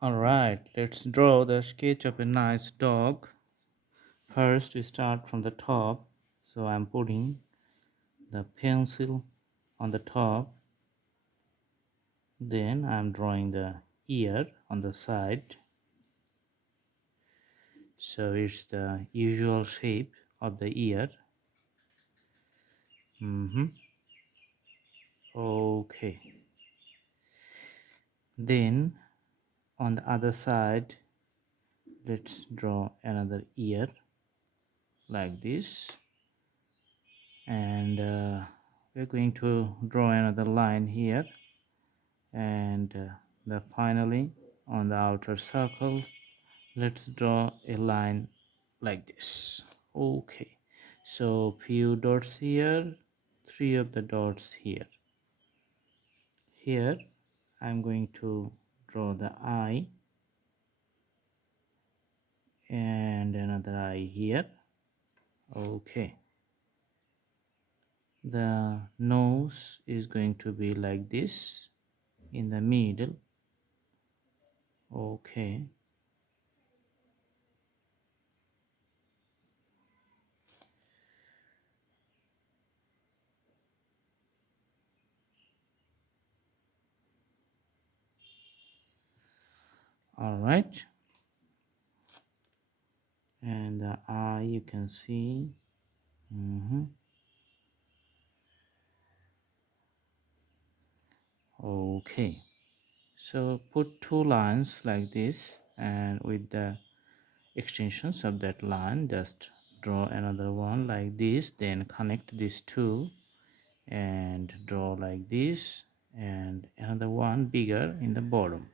Alright, let's draw the sketch of a nice dog. First, we start from the top. So I'm putting the pencil on the top. Then I'm drawing the ear on the side. So it's the usual shape of the ear. Okay. Then on the other side, let's draw another ear like this. And we're going to draw another line here. And finally on the outer circle, let's draw a line like this. Okay, so few dots here, three of the dots here. I'm going to draw the eye and another eye here. Okay, the nose is going to be like this in the middle. Okay, all right, and the eye you can see. Okay, so put two lines like this, and with the extensions of that line just draw another one like this, then connect these two and draw like this, and another one bigger in the bottom.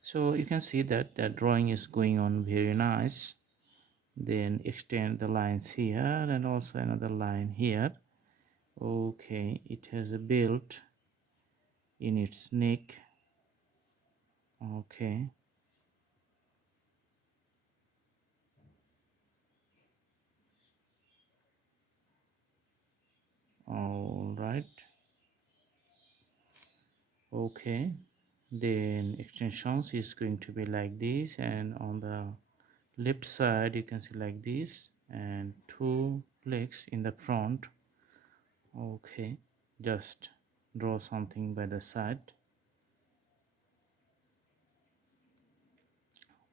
So you can see that the drawing is going on very nice. Then extend the lines here and also another line here. Okay, it has a belt in its neck. Okay, all right. Okay, then extensions is going to be like this, and on the left side you can see like this, and two legs in the front. Okay, just draw something by the side.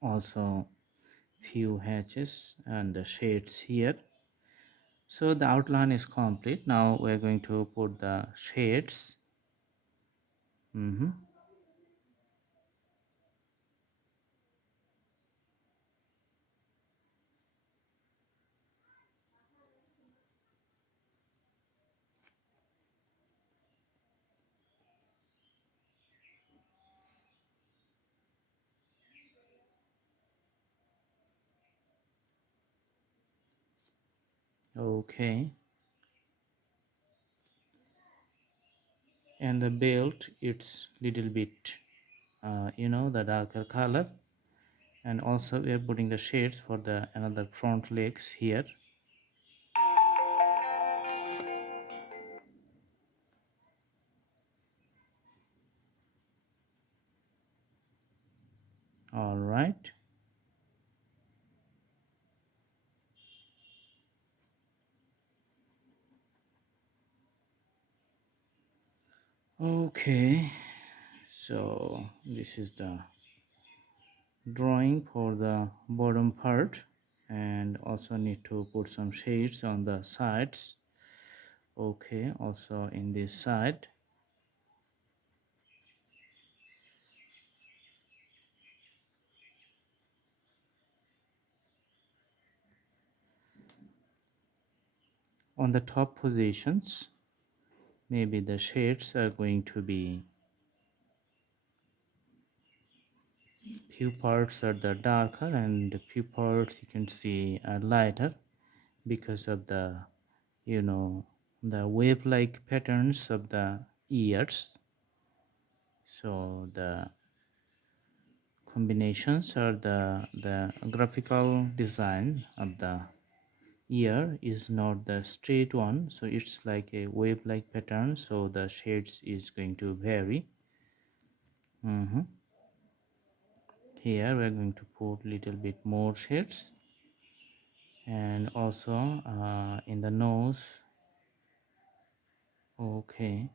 Also few hatches and the shades here. So the outline is complete. Now we're going to put the shades. Okay, and the belt, it's little bit the darker color. And also we are putting the shades for the another front legs here. All right, okay, so this is the drawing for the bottom part, and also need to put some shades on the sides. Okay, also in this side. On the top positions, maybe the shades are going to be few parts are the darker and few parts you can see are lighter, because of the the wave like patterns of the ears. So the combinations or the graphical design of the ear is not the straight one, so it's like a wave like pattern, so the shades is going to vary. Mhm. Here we are going to put little bit more shades, and also in the nose. Okay,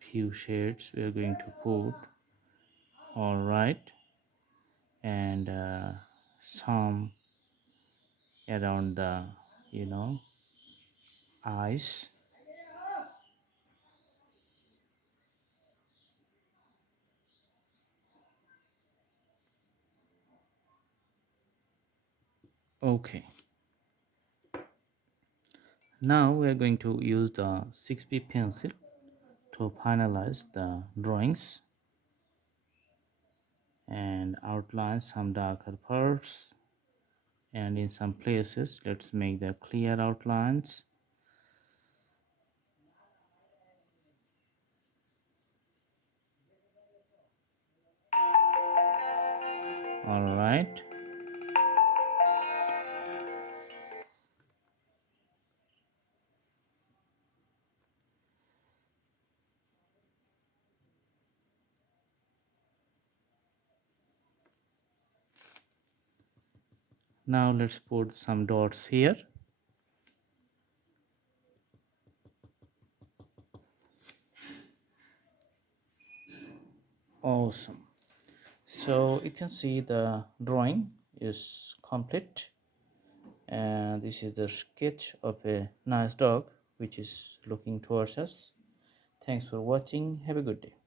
few shades we are going to put. All right, and some around the, you know, eyes. Okay, now we are going to use the 6B pencil to finalize the drawings and outline some darker parts, and in some places let's make the clear outlines. All right, now let's put some dots here. Awesome. So you can see the drawing is complete, and this is the sketch of a nice dog which is looking towards us. Thanks for watching. Have a good day.